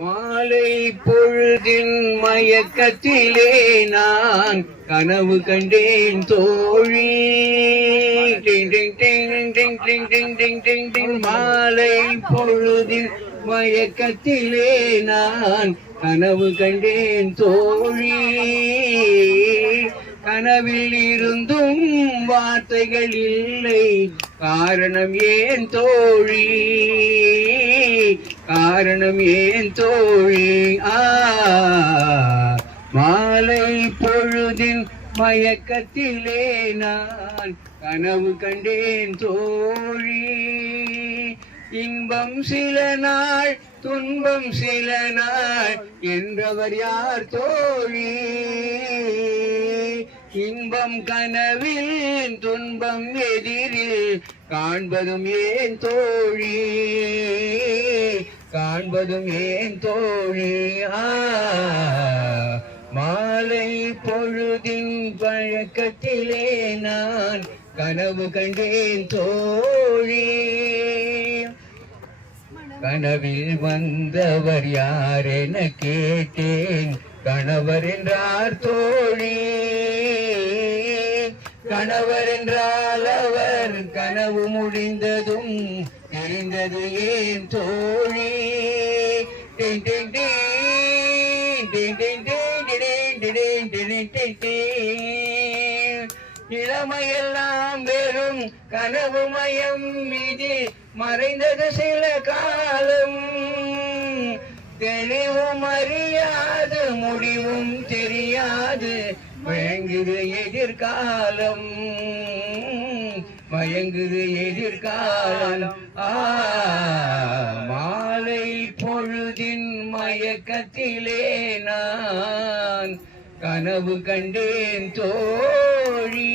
மாலை பொழுதின் மயக்கத்திலே நான் கனவு கண்டேன் தோழி. மாலை பொழுதின் மயக்கத்திலே நான் கனவு கண்டேன் தோழி. கனவில் இருந்தும் வார்த்தைகள் இல்லை, காரணம் ஏன் தோழி, காரணம் ஏன் தோழி. மாலை பொழுதின் மயக்கத்திலே நான் கனவு கண்டேன் தோழி. இன்பம் சில நாள் துன்பம் சில நாள் என்றவர் யார் தோழி. இன்பம் கனவில் துன்பம் எதிரில் காண்பதும் ஏன் தோழி, காண்பதும் ஏன் தோழி. மாலை பொழுதின் பழக்கத்திலே நான் கனவு கண்டேன் தோழி. கனவில் வந்தவர் யார் என கேட்டேன், கணவர் என்றார் தோழி. கணவர் என்றால் அவர் கனவு முடிந்ததும் தெரிந்தது ஏன் தோழி. இளமையெல்லாம் வெறும் கனவு மயம் மீது மறைந்தது சில காலம். தெளிவும் அறியாது முடிவும் தெரியாது மயங்குது எதிர்காலம், மயங்குது எதிர்காலம். மாலை பொழுதின் மயக்கத்திலே நான் கனவு கண்டேன் தோழி.